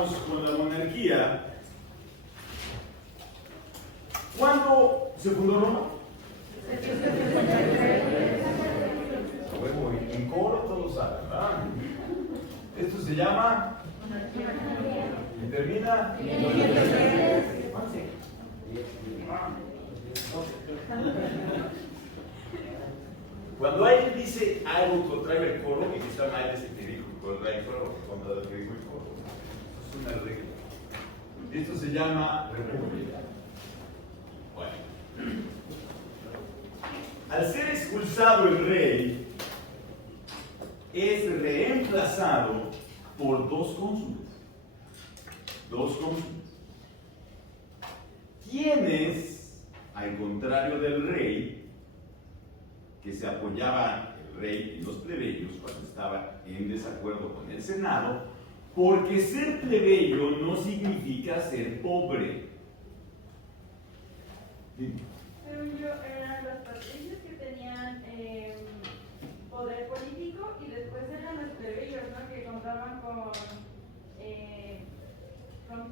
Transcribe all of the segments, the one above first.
vamos con la monarquía. ¿Cuándo se fundó Roma? Bueno, en coro todos saben, ¿verdad? Esto se llama... ¿Y termina? Cuando alguien dice algo contrario al coro, y que está mal ese que dijo contra el coro, contra lo que dijo el coro. Eso es una regla. Esto se llama república. Bueno. Al ser expulsado el rey, es reemplazado por dos cónsules. Dos cónsules. Quienes, al contrario del rey, que se apoyaba el rey y los plebeyos cuando estaba en desacuerdo con el Senado, porque ser plebeyo no significa ser pobre. ¿Sí? Según yo, eran los patricios que tenían poder político y después eran los plebeyos, ¿no? Que contaban con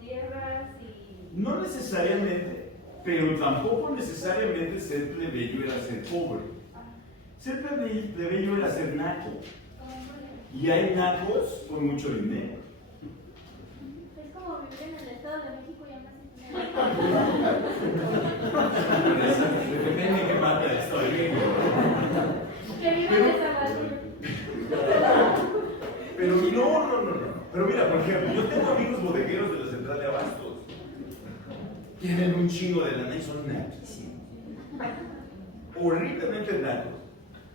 tierras y... No necesariamente, pero tampoco necesariamente ser plebeyo era ser pobre. Ser plebeyo era ser naco. Y hay nacos con mucho dinero. Es como vivir en el Estado de México y aún así tener... Depende de qué parte del Estado de México. Que viven en Salvador. Pero no. Pero mira, por ejemplo, yo tengo amigos bodegueros de la central de abastos. Tienen un chingo de lana y son naquísimos. Horriblemente nacos.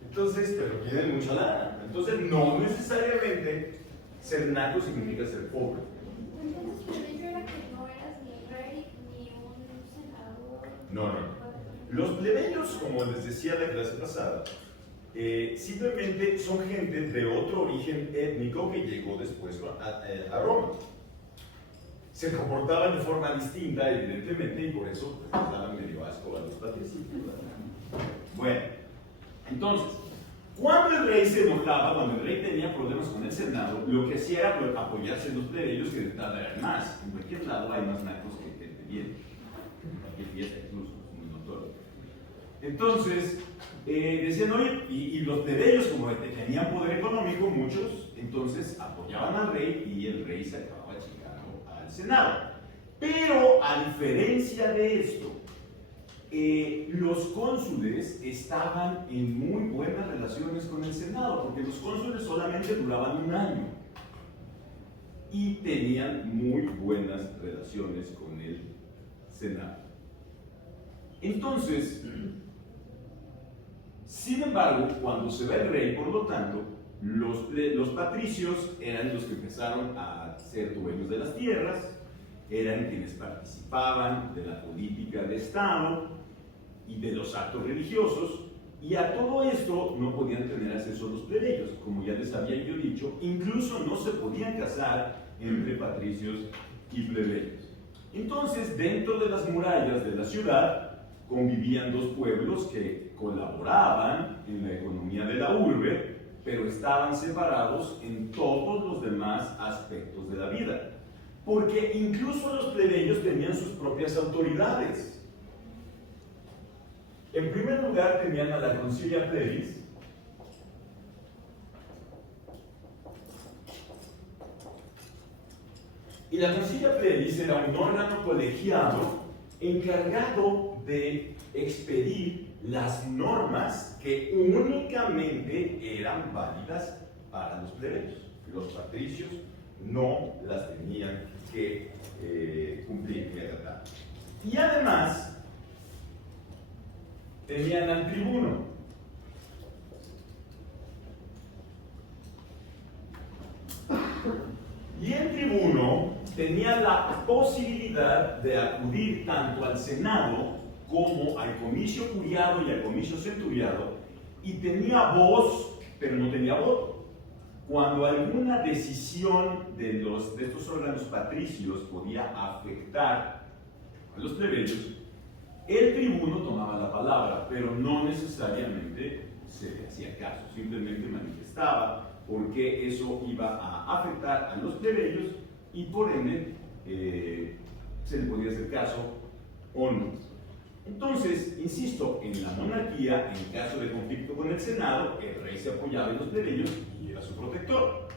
Entonces, pero tienen mucha lana. Entonces, no necesariamente ser naco significa ser pobre. Entonces, plebeyo era que no eras ni rey ni un senador. No. Los plebeyos, como les decía la clase pasada, simplemente son gente de otro origen étnico que llegó después a Roma. Se comportaban de forma distinta, evidentemente, y por eso les daban medio asco a los patricios. Bueno, entonces, cuando el rey se enojaba, cuando el rey tenía problemas con el Senado, lo que hacía era apoyarse en los plebeyos que de tal eran más. En cualquier lado hay más nacos que gente bien. En cualquier fiesta incluso, es muy notorio. Entonces, decían, oye, y los plebeyos, como tenían poder económico, muchos, entonces apoyaban al rey y el rey se acababa chingando al Senado. Pero, a diferencia de esto, los cónsules estaban en muy buenas relaciones con el Senado, porque los cónsules solamente duraban un año y tenían muy buenas relaciones con el Senado. Entonces, sin embargo, cuando se va el rey, por lo tanto, los patricios eran los que empezaron a ser dueños de las tierras, eran quienes participaban de la política de Estado y de los actos religiosos, y a todo esto no podían tener acceso los plebeyos, como ya les había yo dicho, incluso no se podían casar entre patricios y plebeyos. Entonces, dentro de las murallas de la ciudad, convivían dos pueblos que colaboraban en la economía de la urbe, pero estaban separados en todos los demás aspectos de la vida, porque incluso los plebeyos tenían sus propias autoridades. En primer lugar tenían a la Concilia Plebis, y la Concilia Plebis era un órgano colegiado encargado de expedir las normas que únicamente eran válidas para los plebeyos. Los patricios no las tenían que cumplir y acatar. Y además, tenían al tribuno. Y el tribuno tenía la posibilidad de acudir tanto al Senado como al comicio curiado y al comicio centuriado, y tenía voz, pero no tenía voto. Cuando alguna decisión de estos órganos patricios podía afectar a los plebeyos, el tribuno tomaba la palabra, pero no necesariamente se le hacía caso, simplemente manifestaba por qué eso iba a afectar a los plebeyos y por ende se le podía hacer caso o no. Entonces, insisto, en la monarquía, en caso de conflicto con el Senado, el rey se apoyaba en los plebeyos y era su protector.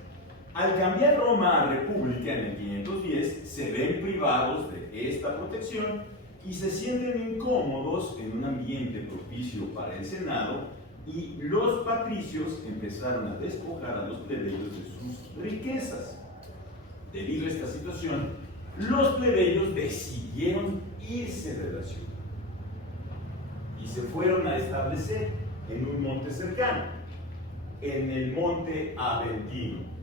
Al cambiar Roma a república en el 510, se ven privados de esta protección y se sienten incómodos en un ambiente propicio para el Senado, y los patricios empezaron a despojar a los plebeyos de sus riquezas. Debido a esta situación, los plebeyos decidieron irse de la ciudad y se fueron a establecer en un monte cercano, en el monte Aventino.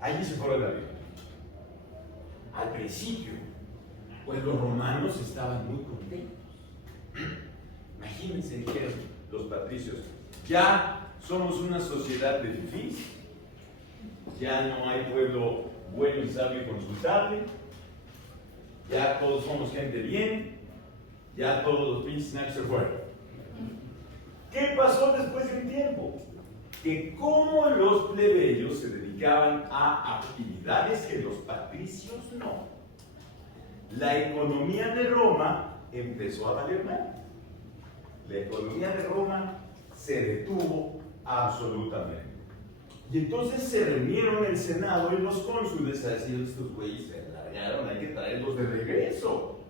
Allí se fueron a vivir. Al principio, pues los romanos estaban muy contentos. Imagínense, dijeron los patricios, ya somos una sociedad de fifís, ya no hay pueblo bueno y sabio y consultable, ya todos somos gente bien, ya todos los pinches snacks se fueron. ¿Qué pasó después de un tiempo? Que como los plebeyos se dedicaban a actividades que los patricios no, la economía de Roma empezó a valer mal. La economía de Roma se detuvo absolutamente. Y entonces se reunieron el Senado y los cónsules a decir: estos güeyes se largaron, hay que traerlos de regreso.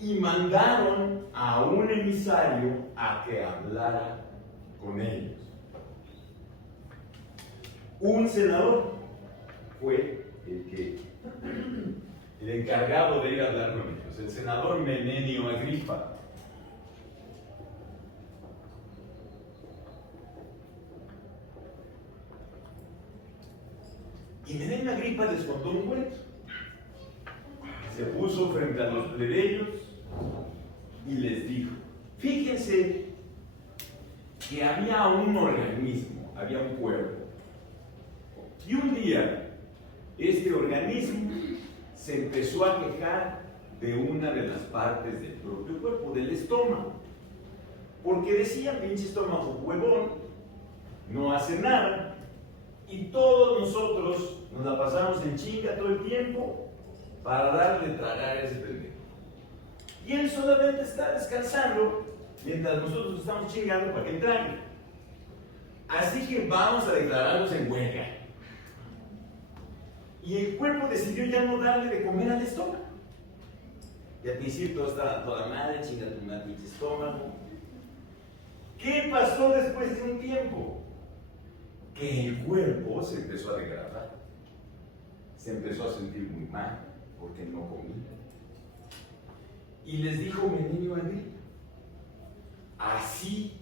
Y mandaron a un emisario a que hablara con ellos. Un senador fue el encargado de ir a hablar con ellos, el senador Menenio Agripa. Y Menenio Agripa les contó un cuento. Se puso frente a los plebeyos y les dijo: fíjense que había un organismo, había un cuerpo. Y un día, este organismo se empezó a quejar de una de las partes del propio cuerpo, del estómago. Porque decía: pinche estómago huevón, no hace nada, y todos nosotros nos la pasamos en chinga todo el tiempo para darle tragar a ese pendejo. Y él solamente está descansando mientras nosotros estamos chingando para que él trague. Así que vamos a declararnos en huelga. Y el cuerpo decidió ya no darle de comer al estómago. Y al principio todo estaba toda madre, chinga tu madre, pinche estómago. ¿Qué pasó después de un tiempo? Que el cuerpo se empezó a degradar. Se empezó a sentir muy mal porque no comía. Y les dijo Menenio Agripa: así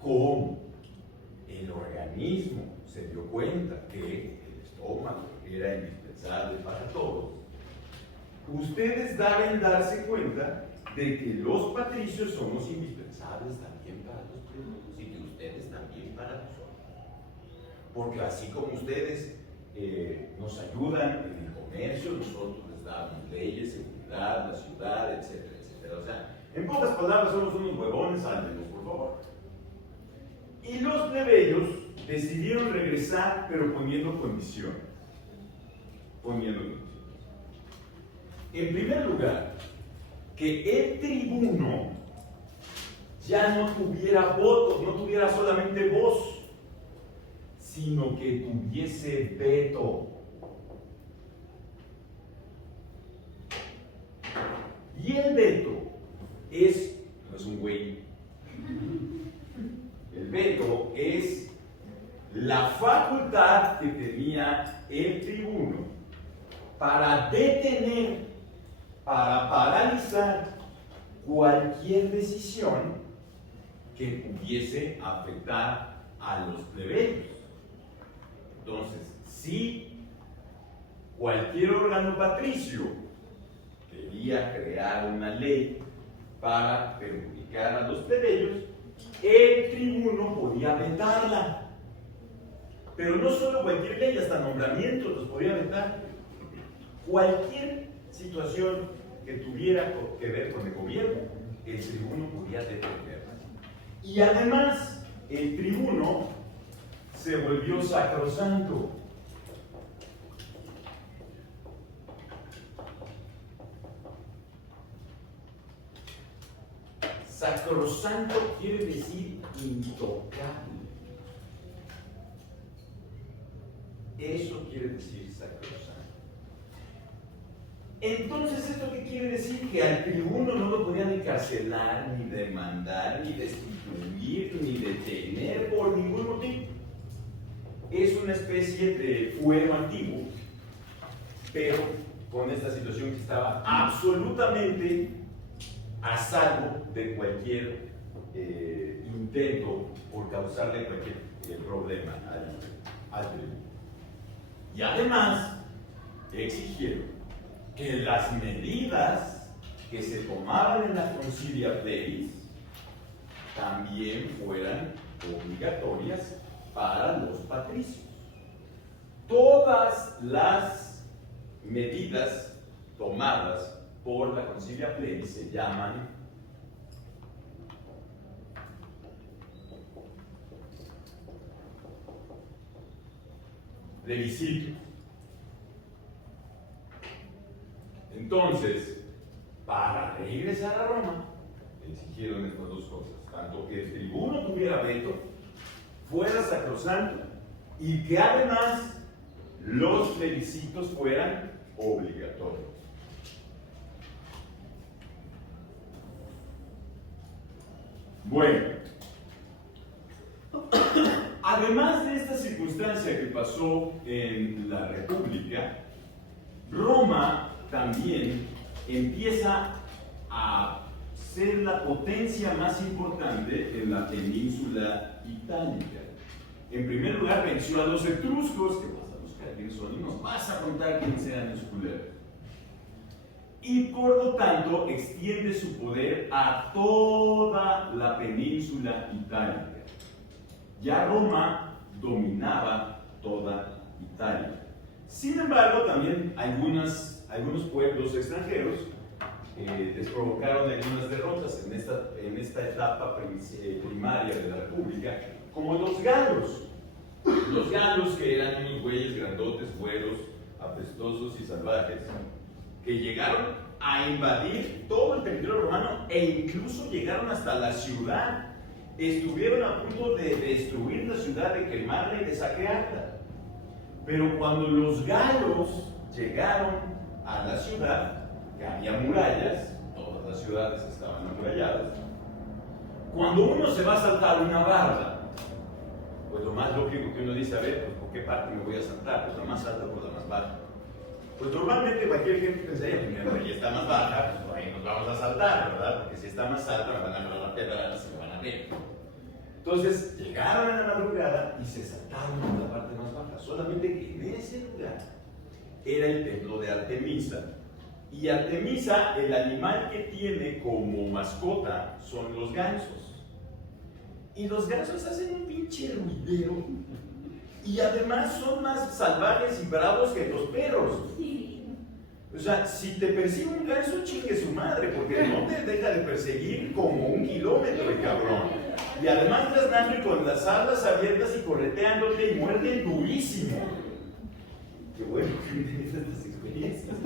como el organismo se dio cuenta que el estómago era indispensable para todos, ustedes deben darse cuenta de que los patricios somos indispensables también para los plebeyos y que ustedes también para nosotros. Porque así como ustedes nos ayudan en el comercio, nosotros les damos leyes, seguridad, la ciudad, etcétera, etcétera. O sea, en pocas palabras, somos unos huevones, sálvenos, por favor. Y los plebeyos decidieron regresar, pero poniendo condiciones. En primer lugar, que el tribuno ya no tuviera votos, no tuviera solamente voz, sino que tuviese veto. Y el veto no es un güey. El veto es la facultad que tenía el tribuno para detener, para paralizar cualquier decisión que pudiese afectar a los plebeyos. Entonces, si cualquier órgano patricio quería crear una ley para perjudicar a los plebeyos, el tribuno podía vetarla. Pero no solo cualquier ley, hasta nombramientos los podía vetar. Cualquier situación que tuviera que ver con el gobierno, el tribuno podía detenerla. Y además, el tribuno se volvió sacrosanto. Sacrosanto quiere decir intocable. Eso quiere decir sacrosanto. Entonces, ¿esto qué quiere decir? Que al tribuno no lo podían encarcelar, ni demandar, ni destituir, ni detener por ningún motivo. Es una especie de fuero antiguo, pero con esta situación que estaba absolutamente a salvo de cualquier intento por causarle cualquier problema al tribuno. Y además, exigieron que las medidas que se tomaban en la Concilia Pleris también fueran obligatorias para los patricios. Todas las medidas tomadas por la Concilia Pleris se llaman plebiscitos. Entonces, para regresar a Roma, exigieron estas dos cosas: tanto que el tribuno tuviera veto, fuera sacrosanto, y que además los plebiscitos fueran obligatorios. Bueno, además de esta circunstancia que pasó en la República, Roma también empieza a ser la potencia más importante en la península itálica. En primer lugar, venció a los etruscos, que vas a buscar quiénes son y nos vas a contar quiénes eran los culeros. Y por lo tanto, extiende su poder a toda la península itálica. Ya Roma dominaba toda Italia. Sin embargo, también algunos pueblos extranjeros les provocaron algunas derrotas en esta etapa primaria de la República, como los galos. Los galos, que eran unos güeyes grandotes, güeros, apestosos y salvajes, que llegaron a invadir todo el territorio romano e incluso llegaron hasta la ciudad. Estuvieron a punto de destruir la ciudad, de quemarla y de saquearla. Pero cuando los galos llegaron a la ciudad, que había murallas, todas las ciudades estaban amuralladas, cuando uno se va a saltar una barda, pues lo más lógico que uno dice: a ver, pues ¿por qué parte me voy a saltar? Pues la más alta por la más baja. Pues normalmente cualquier gente pensaría: primero, ahí está más baja, pues por ahí nos vamos a saltar, ¿verdad? Porque si está más alta me van a agarrar la pedrada y se me van a ver. Entonces llegaron en la madrugada y se saltaron en la parte más baja. Solamente que en ese lugar era el templo de Artemisa. Y Artemisa, el animal que tiene como mascota son los gansos. Y los gansos hacen un pinche ruidero. Y además son más salvajes y bravos que los perros. O sea, si te persigue un ganso, chingue su madre, porque no te deja de perseguir como 1 kilómetro el cabrón. Y además graznando y con las alas abiertas y correteándote, y muerde durísimo. Qué bueno que tienes estas experiencias.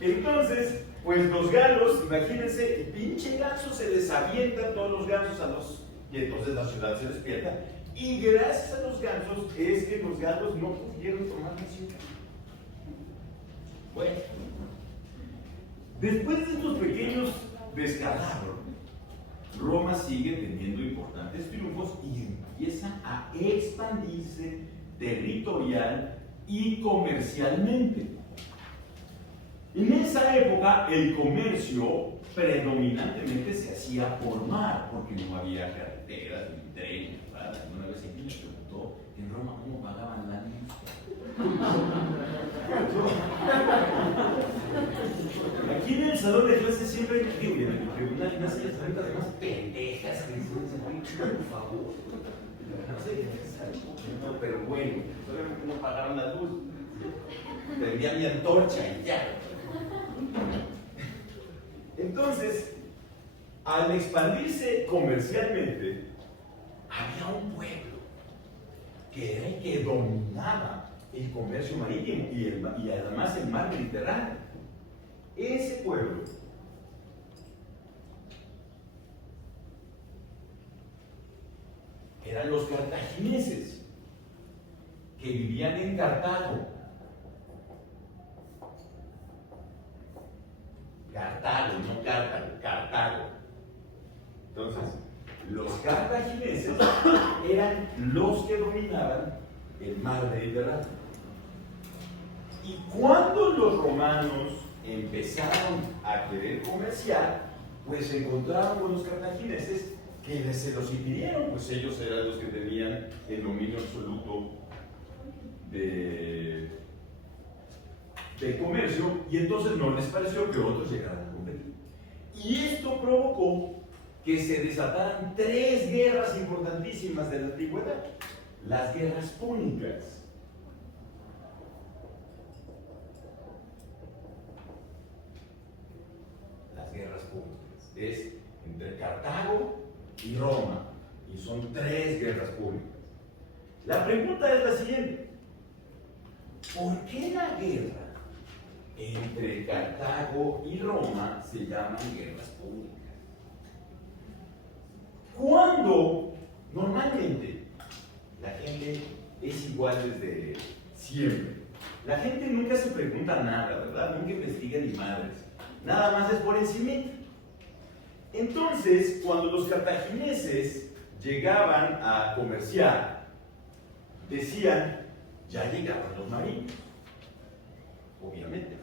Entonces, pues los galos, imagínense, el pinche ganso se les avientan todos los gansos y entonces la ciudad se despierta. Y gracias a los gansos es que los galos no pudieron tomar la ciudad. Bueno, después de estos pequeños descalabros, Roma sigue teniendo importantes triunfos y empieza a expandirse territorial y comercialmente. En esa época el comercio predominantemente se hacía por mar, porque no había carreteras ni trenes. Una vez alguien me preguntó en Roma cómo pagaban la luz. Aquí en el salón de clases siempre digo, en el tribunal y me hacen las preguntas más pendejas que dicen, por favor. No sé qué pensar. No, pero bueno, solamente no pagaron la luz. Prendía mi antorcha y ya. Entonces, al expandirse comercialmente, había un pueblo que era el que dominaba el comercio marítimo y además el mar Mediterráneo. Ese pueblo eran los cartagineses, que vivían en Cartago. Cartago, no Cartago, Cartago. Entonces, los cartagineses eran los que dominaban el mar Mediterráneo. Y cuando los romanos empezaron a querer comerciar, pues se encontraron con los cartagineses que se los impidieron, pues ellos eran los que tenían el dominio absoluto del comercio, y entonces no les pareció que otros llegaran a competir. Y esto provocó que se desataran 3 guerras importantísimas de la antigüedad: las guerras púnicas. Las guerras púnicas es entre Cartago y Roma, y son 3 guerras púnicas. La pregunta es la siguiente: ¿por qué la guerra entre Cartago y Roma se llaman guerras púnicas? Cuando normalmente la gente es igual desde siempre, la gente nunca se pregunta nada, ¿verdad? Nunca investiga ni madres, nada más es por encimita. Entonces, cuando los cartagineses llegaban a comerciar, decían: ya llegaron los marinos, obviamente.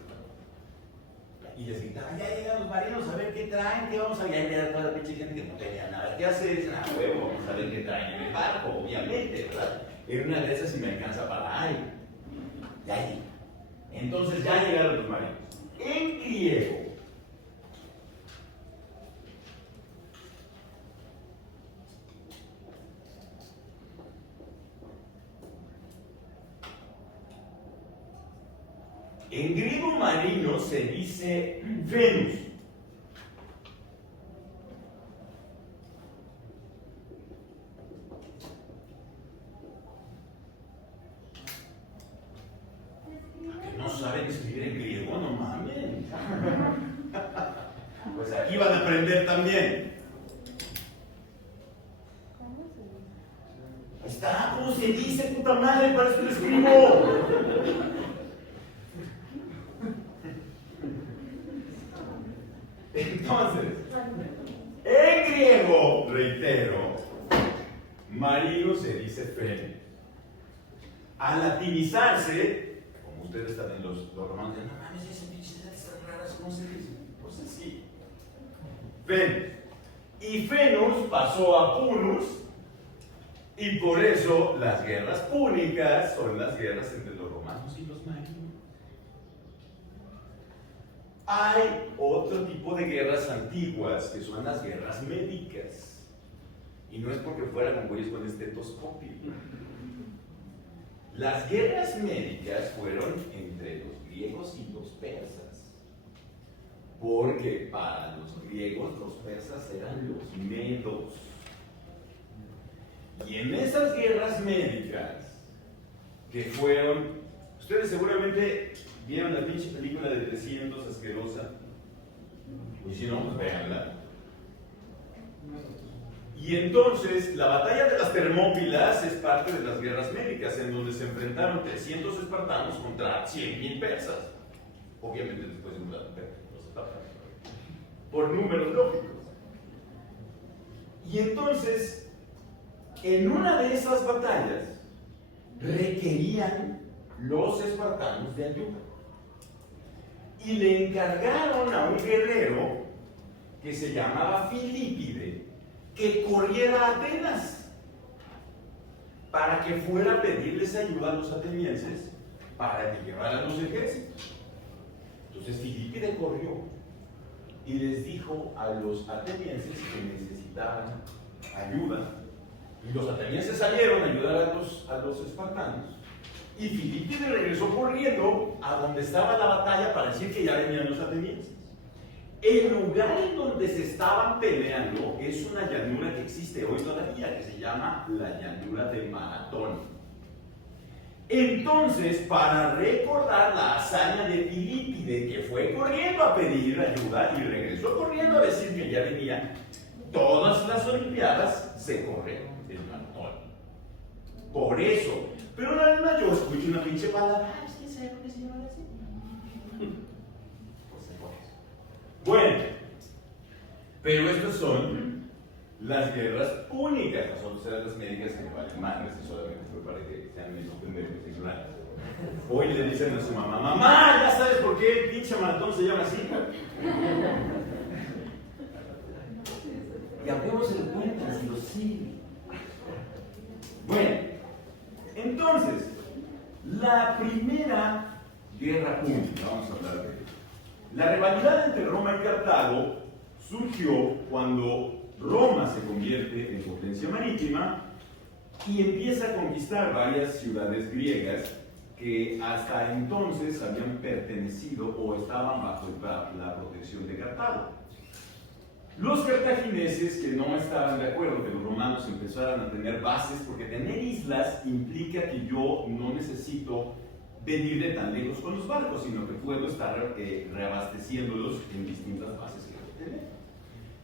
Y les gritaban: ya llegan los marinos, a ver qué traen, qué vamos a ver. Y era toda la pinche gente que no tenía nada que hacer. Dicen: ah, huevo, vamos a ver qué traen en el barco, obviamente, ¿verdad? En una de esas, si me alcanza para aire. Ya llega. Entonces ya llegaron los marinos. En griego, marino se dice Venus. ¿Que no saben escribir en griego? No mames. Pues aquí van a aprender también. Ahí está, ¿cómo se dice, puta madre? Para eso lo escribo. Entonces, en griego, reitero, marino se dice Fénix. Al latinizarse, como ustedes también los romanos dicen: no mames, esas pinches letras raras, ¿cómo se dice? Pues así, Fénix. Y Fenus pasó a Punus, y por eso las guerras púnicas son las guerras entre los romanos y los marinos. Hay otro tipo de guerras antiguas, que son las guerras médicas. Y no es porque fueran con güeyes con estetoscopio. Las guerras médicas fueron entre los griegos y los persas. Porque para los griegos, los persas eran los medos. Y en esas guerras médicas, que fueron, ustedes seguramente vieron la pinche película de 300 asquerosa, y si no, pues véanla. Y entonces, la batalla de las Termópilas es parte de las guerras médicas, en donde se enfrentaron 300 espartanos contra 100,000 persas. Obviamente después de un rato, por números lógicos. Y entonces, en una de esas batallas, requerían los espartanos de ayuda. Y le encargaron a un guerrero que se llamaba Filípide que corriera a Atenas para que fuera a pedirles ayuda a los atenienses para que llevaran los ejércitos. Entonces Filípide corrió y les dijo a los atenienses que necesitaban ayuda. Y los atenienses salieron a ayudar a los espartanos. Y Filípide regresó corriendo a donde estaba la batalla para decir que ya venían los atenienses. El lugar en donde se estaban peleando es una llanura que existe hoy todavía, que se llama la llanura de Maratón. Entonces, para recordar la hazaña de Filípide, que fue corriendo a pedir ayuda y regresó corriendo a decir que ya venía, todas las Olimpiadas se corre el maratón. Por eso. Pero nada más yo escucho una pinche palabra. Es que sé lo que se llama así. Bueno, pero estas son las guerras púnicas, no son las médicas que valen madres, solamente fue para que sean menos pendejos y ignorantes. Hoy le dicen a su mamá, mamá, ya sabes por qué el pinche maratón se llama así. Y hablemos el cuento, si lo sigue. Bueno, entonces, la primera guerra púnica, vamos a hablar de ella. La rivalidad entre Roma y Cartago surgió cuando Roma se convierte en potencia marítima y empieza a conquistar varias ciudades griegas que hasta entonces habían pertenecido o estaban bajo la protección de Cartago. Los cartagineses, que no estaban de acuerdo que los romanos empezaran a tener bases, porque tener islas implica que yo no necesito venir de tan lejos con los barcos, sino que puedo estar reabasteciéndolos en distintas bases que yo tener.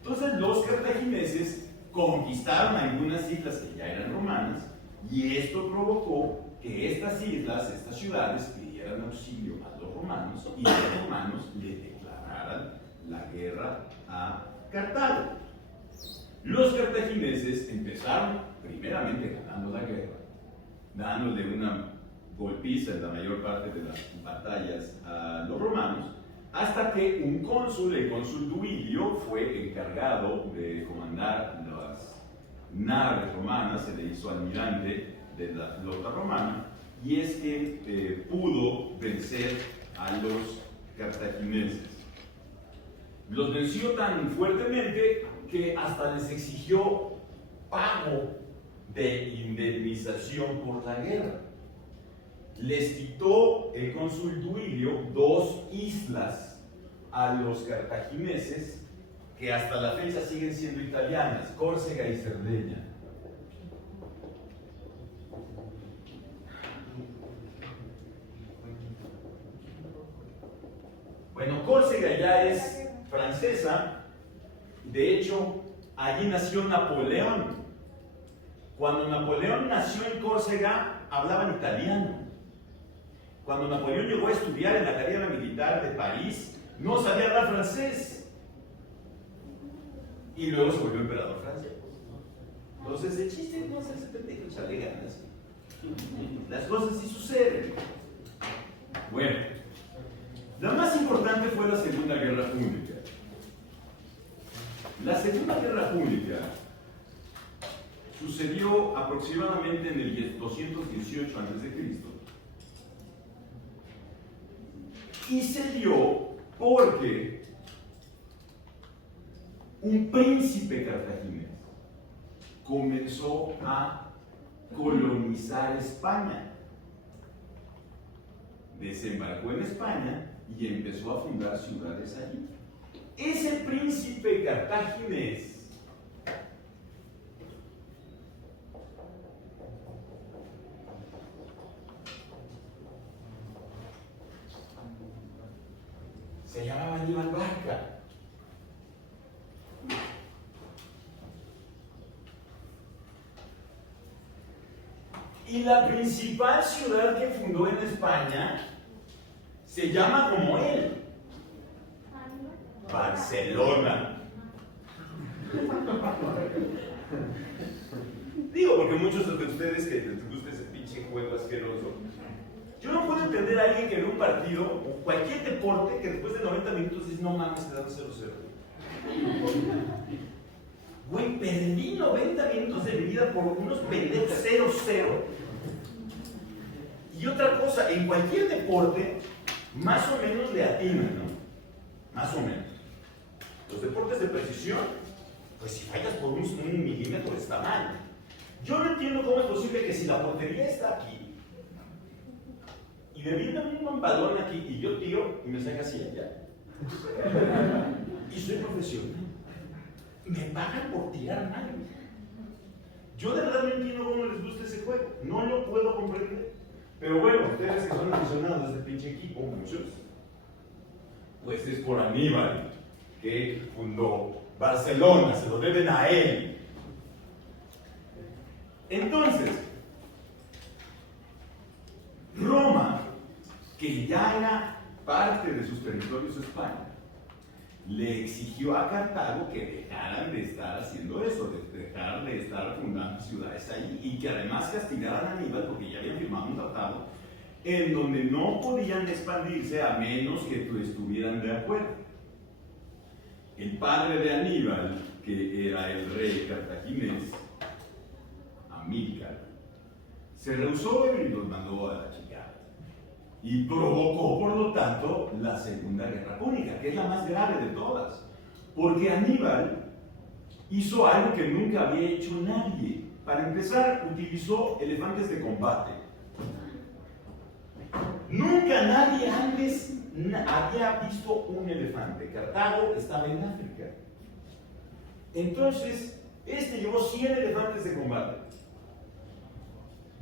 Entonces los cartagineses conquistaron algunas islas que ya eran romanas y esto provocó que estas islas, estas ciudades pidieran auxilio a los romanos y los romanos le declararan la guerra a Cartago. Los cartagineses empezaron primeramente ganando la guerra, dándole una golpiza en la mayor parte de las batallas a los romanos, hasta que un cónsul, el cónsul Duilio, fue encargado de comandar las naves romanas, se le hizo almirante de la flota romana, y es que pudo vencer a los cartagineses. Los venció tan fuertemente que hasta les exigió pago de indemnización por la guerra. Les quitó el cónsul Duilio 2 islas a los cartagineses que hasta la fecha siguen siendo italianas, Córcega y Cerdeña. Bueno, Córcega ya es francesa, de hecho, allí nació Napoleón. Cuando Napoleón nació en Córcega, hablaban italiano. Cuando Napoleón llegó a estudiar en la carrera militar de París, no sabía hablar francés. Y luego se volvió emperador francés. Entonces, el chiste no es hacerse pendejo, echarle ganas. Las cosas sí suceden. Bueno, la más importante fue la Segunda Guerra Púnica. La Segunda Guerra Púnica sucedió aproximadamente en el 218 a.C. y se dio porque un príncipe cartaginés comenzó a colonizar España. Desembarcó en España y empezó a fundar ciudades allí. Ese príncipe cartaginés se llamaba Aníbal Barca. Y la principal ciudad que fundó en España se llama como él, Barcelona. Digo, porque muchos de ustedes que les gusta ese pinche juego asqueroso, yo no puedo entender a alguien que ve un partido o cualquier deporte que después de 90 minutos dice, no mames, quedaron 0-0. Güey, perdí 90 minutos de mi vida por unos pendejos 0-0. Y otra cosa, en cualquier deporte, más o menos le atinan, ¿no? Más o menos. Los deportes de precisión, pues si fallas por un milímetro está mal. Yo no entiendo cómo es posible que si la portería está aquí, y me viene un balón aquí, y yo tiro, y me saca así allá. y soy profesional. Me pagan por tirar mal. Yo de verdad no entiendo cómo les gusta ese juego. No lo puedo comprender. Pero bueno, ustedes que son aficionados de pinche equipo, muchos, pues es por Aníbal, que fundó Barcelona, se lo deben a él. Entonces, Roma, que ya era parte de sus territorios España, le exigió a Cartago que dejaran de estar haciendo eso, de dejar de estar fundando ciudades allí, y que además castigaran a Aníbal porque ya habían firmado un tratado en donde no podían expandirse a menos que estuvieran de acuerdo. El padre de Aníbal, que era el rey cartaginés, Amílcar, se rehusó y los mandó a la chingada. Y provocó, por lo tanto, la Segunda Guerra Púnica, que es la más grave de todas. Porque Aníbal hizo algo que nunca había hecho nadie. Para empezar, utilizó elefantes de combate. Nunca nadie antes había visto un elefante. Cartago estaba en África. Entonces, llevó 100 elefantes de combate.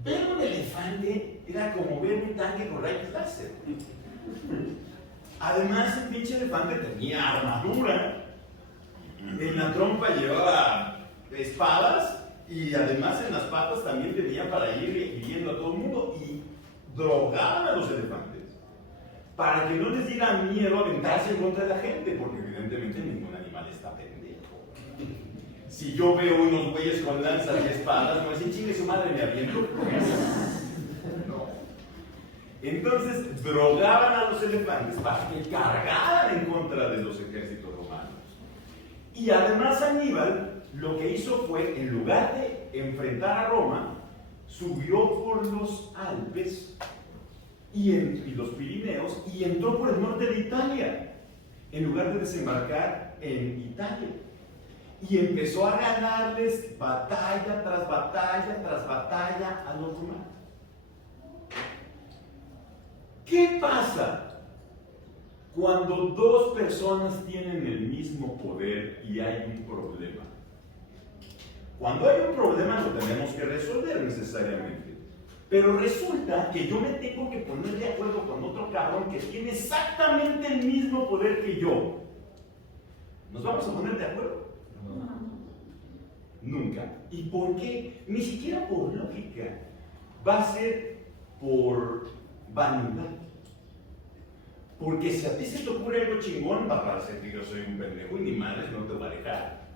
Ver un elefante era como ver un tanque con rayos láser. Además, el pinche elefante tenía armadura. En la trompa llevaba espadas y además en las patas también tenía para ir hiriendo a todo el mundo. Y drogaban a los elefantes para que no les diera miedo aventarse en contra de la gente, porque evidentemente ningún animal está pendejo. Si yo veo unos güeyes con lanzas y espadas, no dicen, chingue su madre, me aviento. No. Entonces drogaban a los elefantes para que cargaran en contra de los ejércitos romanos. Y además Aníbal lo que hizo fue, en lugar de enfrentar a Roma, subió por los Alpes y los Pirineos y entró por el norte de Italia, en lugar de desembarcar en Italia. Y empezó a ganarles batalla tras batalla tras batalla a los romanos. ¿Qué pasa cuando dos personas tienen el mismo poder y hay un problema? Cuando hay un problema lo tenemos que resolver necesariamente. Pero resulta que yo me tengo que poner de acuerdo con otro cabrón que tiene exactamente el mismo poder que yo. ¿Nos vamos a poner de acuerdo? Nunca. ¿Y por qué? Ni siquiera por lógica. Va a ser por vanidad. Porque si a ti se te ocurre algo chingón, va a parecer que yo soy un pendejo y ni madres no te va a dejar.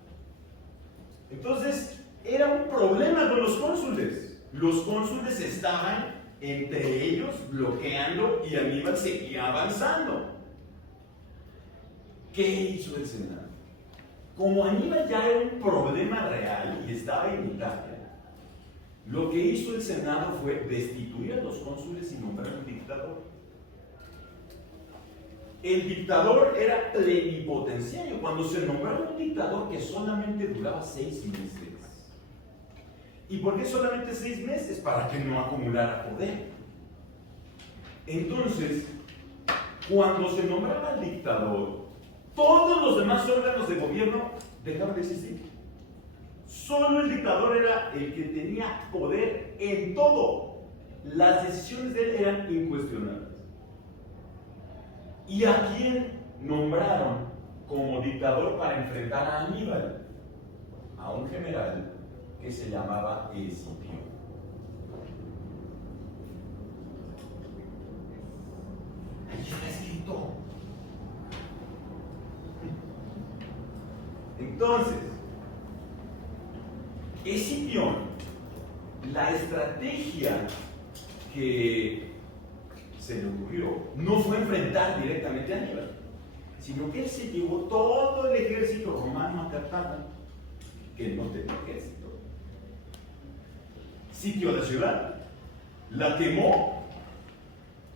Entonces, era un problema con los cónsules. Los cónsules estaban entre ellos bloqueando y Aníbal seguía avanzando. ¿Qué hizo el Senado? Como Aníbal ya era un problema real y estaba en Italia, lo que hizo el Senado fue destituir a los cónsules y nombrar un dictador. El dictador era plenipotenciario. Cuando se nombraba un dictador que solamente duraba 6 meses. ¿Y por qué solamente 6 meses? Para que no acumulara poder. Entonces, cuando se nombraba el dictador, todos los demás órganos de gobierno dejaban de existir. Solo el dictador era el que tenía poder en todo. Las decisiones de él eran incuestionables. ¿Y a quién nombraron como dictador para enfrentar a Aníbal? A un general que se llamaba Escipión. Ahí está escrito. Entonces, Escipión, la estrategia que se le ocurrió no fue enfrentar directamente a Aníbal, sino que él se llevó todo el ejército romano a Cartago, que no tenía ejército. Sitió la ciudad, la quemó,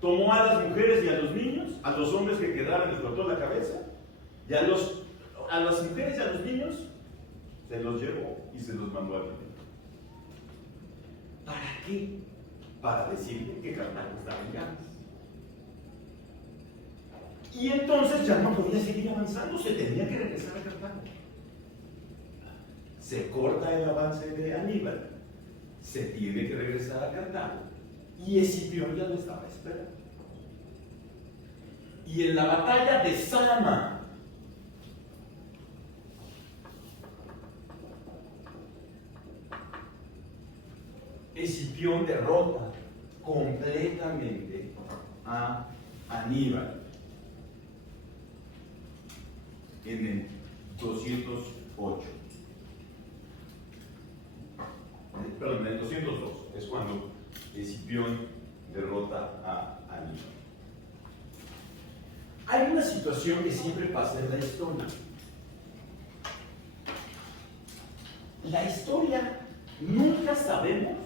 tomó a las mujeres y a los niños, a los hombres que quedaban les cortó la cabeza, y a las mujeres y a los niños se los llevó y se los mandó a vivir. ¿Para qué? Para decirle que Cartago estaba en llamas. Y entonces ya no podía seguir avanzando, se tenía que regresar a Cartago. Se corta el avance de Aníbal, se tiene que regresar a Cartago, y Escipión ya lo estaba esperando. Y en la batalla de Sama, Escipión derrota completamente a Aníbal en el 208. Perdón, en el 202 es cuando Escipión derrota a Aníbal. Hay una situación que siempre pasa en la historia. La historia nunca sabemos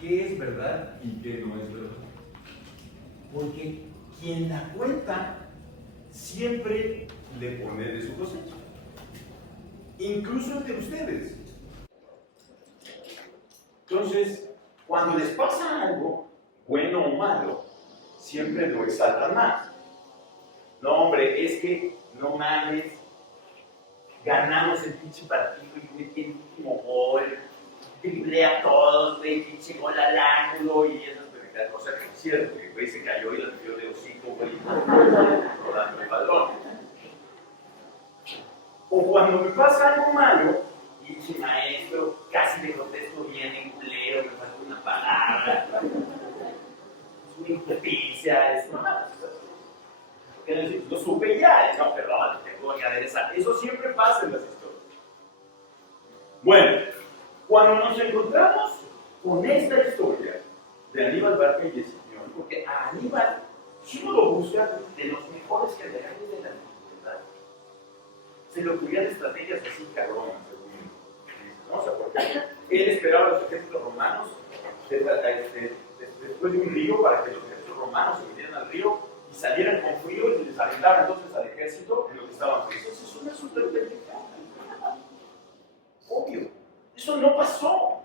qué es verdad y qué no es verdad. Porque quien la cuenta siempre le pone de su cosecha. Incluso entre ustedes. Entonces, cuando les pasa algo, bueno o malo, siempre lo exaltan más. No, hombre, es que no mames, ganamos el pinche partido y metí el último gol, driblé a todos, güey, pinche gol al ángulo y esas pendejadas cosas que hicieron, porque güey se cayó y la dio de hocico, güey, rodando el balón. O cuando me pasa algo malo, pinche maestro, casi le contesto bien en culero, me falta una palabra, es una injusticia, es más. Lo supe ya, no, perdón, tengo que aderezar. Eso siempre pasa en las historias. Bueno, cuando nos encontramos con esta historia de Aníbal Barca y Escipión, porque a Aníbal, si uno lo busca, de los mejores generales de la antigüedad, se le ocurrían estrategias así cabronas, ¿no? O sea, porque él esperaba a los ejércitos romanos después de un río para que los ejércitos romanos se metieran al río y salieran con frío y les aventaran entonces al ejército en lo que estaban fríos. Eso es una super pendejada. Obvio. Eso no pasó.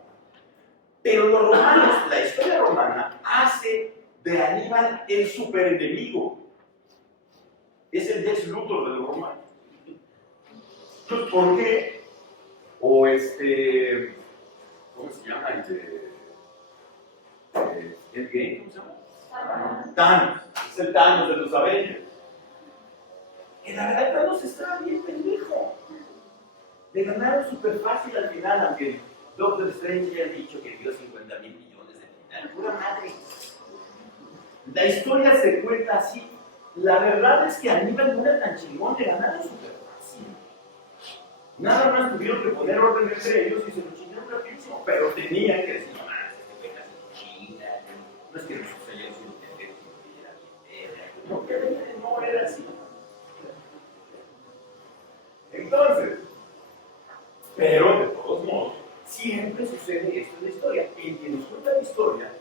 Pero los romanos, la historia romana, hace de Aníbal el superenemigo. Es el Lex Luthor de los romanos. Entonces, ¿por qué? O ¿cómo se llama? ¿El game? ¿Cómo se llama? Thanos, es el Thanos de los Avengers. Que la verdad Thanos estaba bien pendejo. Le ganaron súper fácil al final, aunque Doctor Strange ya ha dicho que dio 50,000 millones de final. Pura madre. La historia se cuenta así. La verdad es que Aníbal no era tan chingón, le ganaron súper fácil. Nada más tuvieron que poner orden entre ellos y se lo chingaron rapidísimo. Pero tenían que decir, no, este güey casi chinga. No es que nosotros hayamos sido pendejos, no era así. Entonces, pero de todos modos, siempre sucede esto en la historia. El que nos cuenta la historia,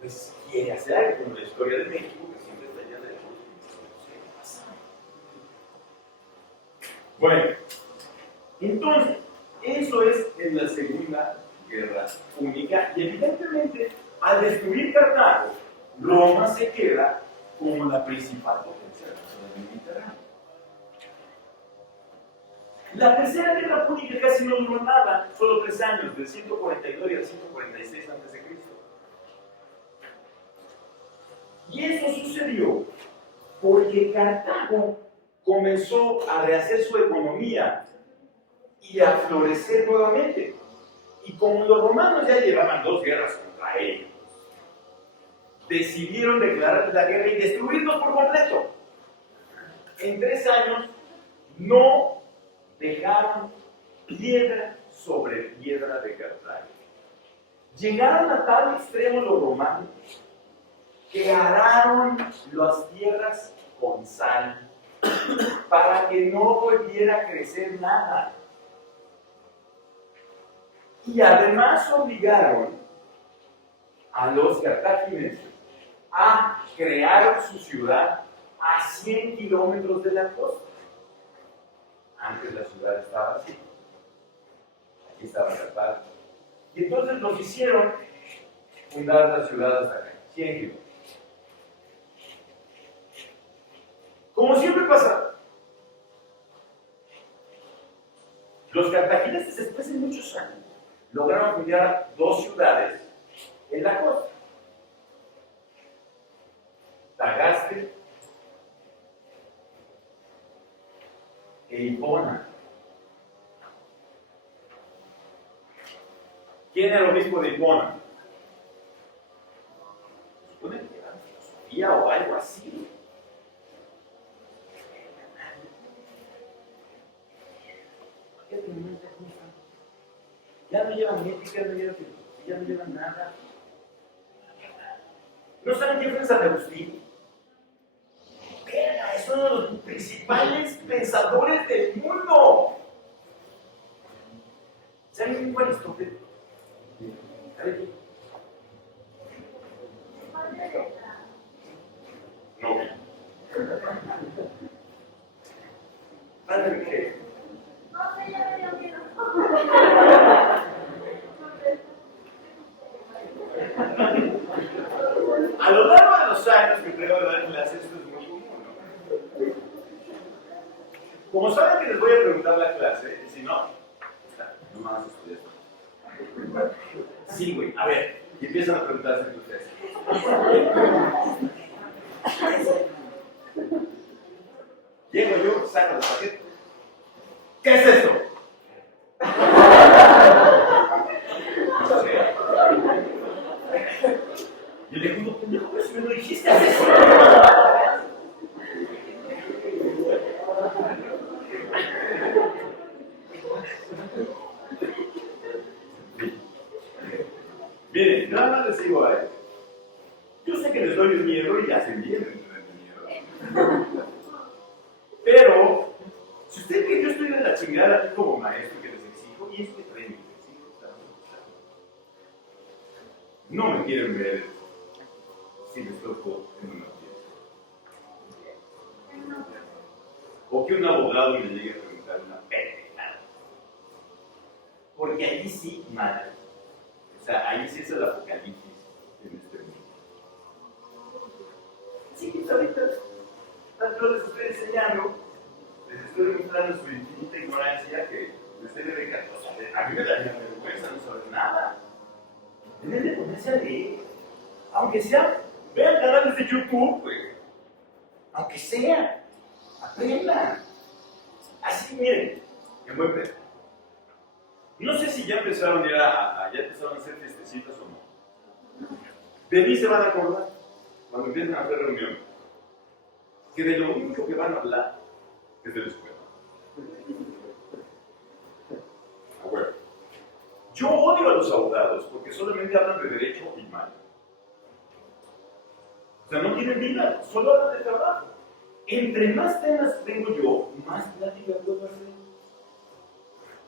pues quiere hacer algo, como la historia de México, que siempre está llena de cosas que pasan. Bueno, entonces, eso es en la Segunda Guerra Púnica, y evidentemente, al destruir Cartago, Roma se queda como la principal potencia del Mediterráneo. La Tercera Guerra Púnica casi no duró nada, solo 3 años, del 149 al 146 a.C. Y eso sucedió porque Cartago comenzó a rehacer su economía y a florecer nuevamente. Y como los romanos ya llevaban 2 guerras contra ellos, decidieron declarar la guerra y destruirlos por completo. En 3 años no dejaron piedra sobre piedra de Cartago. Llegaron a tal extremo los romanos que araron las tierras con sal para que no volviera a crecer nada. Y además obligaron a los cartagineses a crear su ciudad a 100 kilómetros de la costa. Antes la ciudad estaba así. Aquí estaba Cartago. Y entonces los hicieron fundar la ciudad hasta acá, 100 kilómetros. Como siempre pasa, los cartagineses después de muchos años lograron fundar dos ciudades en la costa, Tagaste e Hipona. ¿Quién era el obispo de Hipona? Se supone que era filosofía o algo así. Ya no llevan ética, no llevan filosofía, no llevan nada. ¿No saben quién fue San Agustín? Verga, es uno de los principales pensadores del mundo. ¿Saben quién fue Aristóteles? ¿Saben quién? No. ¿Padre de qué? A lo largo de los años que creo de dar clases, esto es muy común, ¿no? Como saben que les voy a preguntar la clase, y si no, no más estudiar. Sí, güey, a ver, y empiezan a preguntarse entre ustedes. Llego yo, saco los paquetes. ¿Qué es esto? No sé. Y le digo, pendejo, pero si me lo dijiste hace eso. Miren, nada más les digo a él. Yo sé que les doy el miedo y hacen bien en tener miedo. Pero, si usted cree que yo estoy de la chingada aquí como maestro que les exijo, y es que creen que les exijo, no me quieren ver si les toco en una fiesta. O que un abogado me llegue a preguntar una pendejada. Porque allí sí, madre. O sea, ahí sí es el apocalipsis en este mundo. Así que ahorita, tanto les estoy enseñando, les estoy demostrando su infinita ignorancia que les debe de cantar. O sea, a mí me daría vergüenza no saber nada. Deben de ponerse a leer. Aunque sea, vean canales de YouTube, güey. Aunque sea, aprendan. Así, miren, en buen pedo. No sé si ya empezaron ya empezaron a hacer fiestecitas o no. De mí se van a acordar cuando empiecen a hacer reuniones. Que de lo único que van a hablar es de la escuela. Bueno, yo odio a los abogados porque solamente hablan de derecho y mal. O sea, no tienen vida, solo hablan de trabajo. Entre más temas tengo yo, más plática puedo hacer.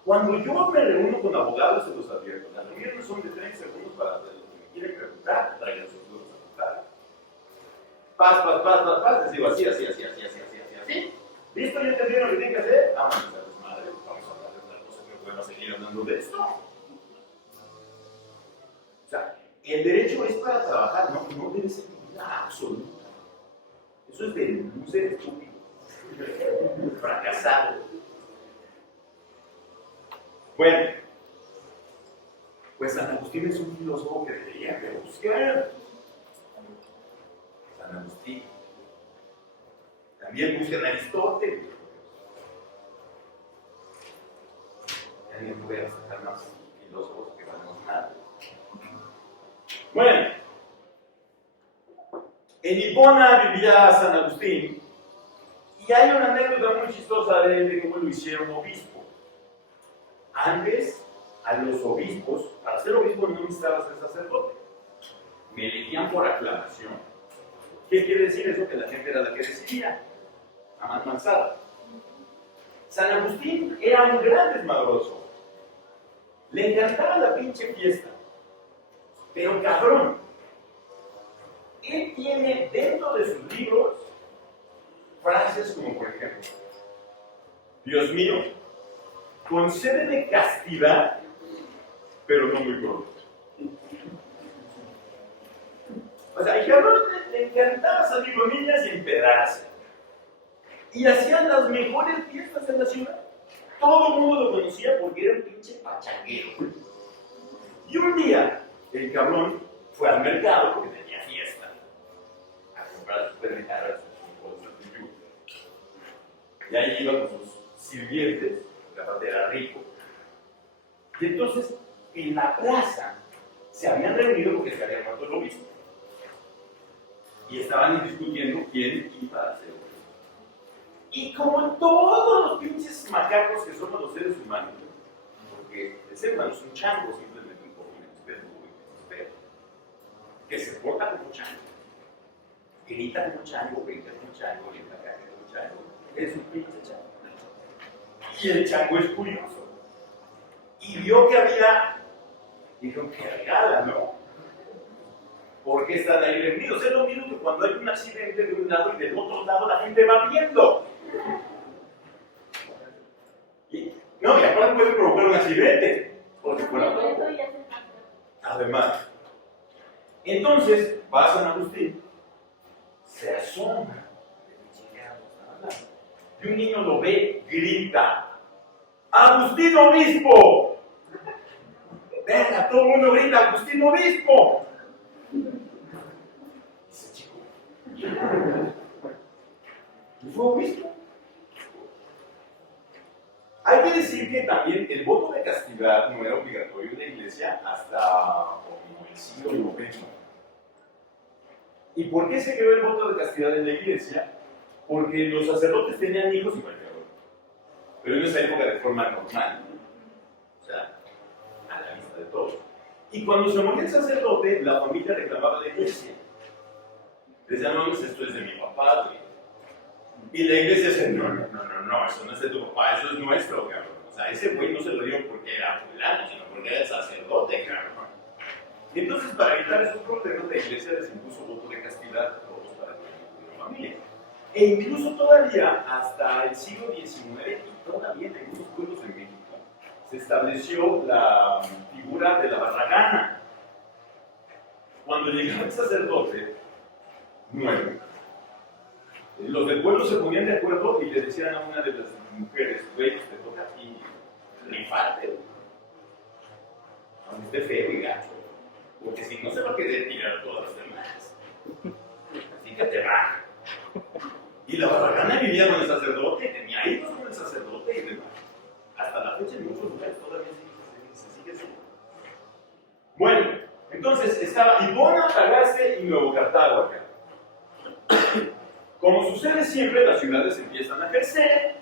Cuando yo me reúno con abogados, se los advierto. Las reuniones son de 30 segundos para hacer lo que me quieren preguntar, traigan sus dudas a contar. Paz, les digo así. ¿Listo? ¿Ya entendieron lo que tienen que hacer? Vamos a empezar desmadre, vamos a hablar de otra cosa, pero podemos seguir hablando de esto. O sea, el derecho es para trabajar, no debe ser vida absoluta. Eso es de un ser estúpido, fracasado. Bueno, pues San Agustín es un filósofo que deberían de buscar. San Agustín. También buscan a Aristóteles. También voy a sacar más filósofos que vamos mal. Bueno, en Hipona vivía San Agustín y hay una anécdota muy chistosa de él de cómo lo hicieron obispo. Antes, a los obispos, para ser obispo no necesitabas ser sacerdote. Me elegían por aclamación. ¿Qué quiere decir eso? Que la gente era la que decidía. A más manzada. San Agustín era un gran desmadroso. Le encantaba la pinche fiesta. Pero cabrón, él tiene dentro de sus libros frases como por ejemplo: Dios mío, concédeme castidad, pero no muy corta. O sea, al cabrón le encantaba salir con niñas y empedarse. y hacían las mejores fiestas en la ciudad. Todo el mundo lo conocía porque era un pinche pachanguero. Y un día, el cabrón fue al mercado porque tenía fiesta a comprar sus pendejadas, sus bolsas de yuca. Y ahí iba con sus sirvientes, porque aparte era rico. Y entonces, en la plaza, se habían reunido porque se había muerto el obispo. Y estaban discutiendo quién iba a ser obispo. Y como todos los pinches macacos que somos los seres humanos, porque el ser humano es un chango, simplemente un poco menos perro, que se porta como chango, grita como chango, brinca como chango, y caca como chango, es un pinche chango. Y el chango es curioso. Y vio que había, dijo, que regala, ¿no? ¿Por qué están ahí reunidos? Es lo mismo que cuando hay un accidente de un lado y del otro lado la gente va viendo. Y aparte puede provocar un accidente. Porque bueno, además. Entonces, va a San Agustín, se asoma. Y un niño lo ve, grita. ¡Agustín Obispo! Venga, todo el mundo grita, ¡Agustín Obispo! Dice, chico, ¿y fue obispo? Hay que decir que también el voto de castidad no era obligatorio en la iglesia hasta como el siglo XIX. ¿Y por qué se creó el voto de castidad en la iglesia? Porque los sacerdotes tenían hijos igual que ahora, pero en esa época de forma normal, o sea, a la vista de todos. Y cuando se moría el sacerdote, la familia reclamaba a la iglesia. Decían, no, esto es de mi papá, güey. Y la iglesia dice, no, eso no es de tu papá, eso es nuestro, cabrón. O sea, ese güey no se lo dieron porque era fulano, sino porque era el sacerdote, cabrón. Y entonces, para evitar esos problemas, la iglesia les impuso voto de castidad a todos para tener una familia. E incluso todavía, hasta el siglo XIX, y todavía en algunos pueblos de México, se estableció la figura de la barragana. Cuando llegaba el sacerdote nuevo, los del pueblo se ponían de acuerdo y le decían a una de las mujeres, güey, te toca a ti rifarte, aunque esté feo y gacho, porque si no se va a querer tirar todas las demás. Así que te va. Y la barragana vivía con el sacerdote, tenía hijos con el sacerdote y demás. Hasta la fecha en muchos lugares todavía se sigue haciendo. Bueno, entonces estaba Hipona, Tagaste y Nuevo Cartago acá. Como sucede siempre, las ciudades empiezan a crecer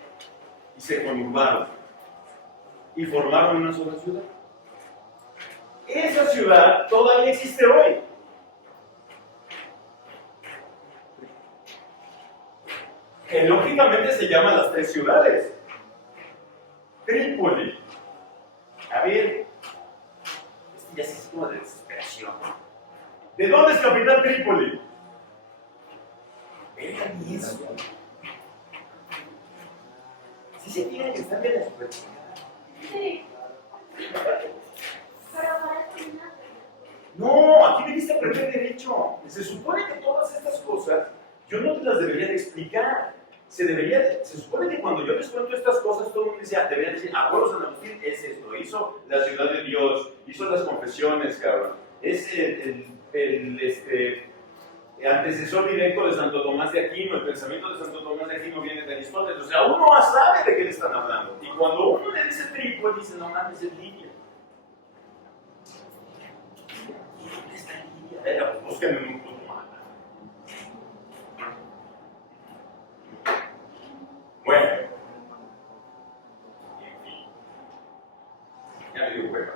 y se conurbaron y formaron una sola ciudad. Esa ciudad todavía existe hoy. Que lógicamente se llama las tres ciudades. Trípoli. A ver, esto ya es como de desesperación. ¿De dónde es capital Trípoli? Vean eso. Si se tiene que estar bien la superficie. Sí. Pero para terminar. No, aquí debiste aprender derecho. Se supone que todas estas cosas yo no te las debería de explicar. Se supone que cuando yo les cuento estas cosas, todo el mundo debería decir, abuelo San Agustín es esto, hizo la ciudad de Dios, hizo las confesiones, cabrón. Es el antecesor directo de Santo Tomás de Aquino, el pensamiento de Santo Tomás de Aquino viene de Aristóteles. O sea, uno más sabe de qué le están hablando. Y cuando uno le dice Trípoli, dice, no mames, es Libia. ¿Y dónde está Libia? Busquen en un punto más. Bueno, en fin, ya me dio hueva.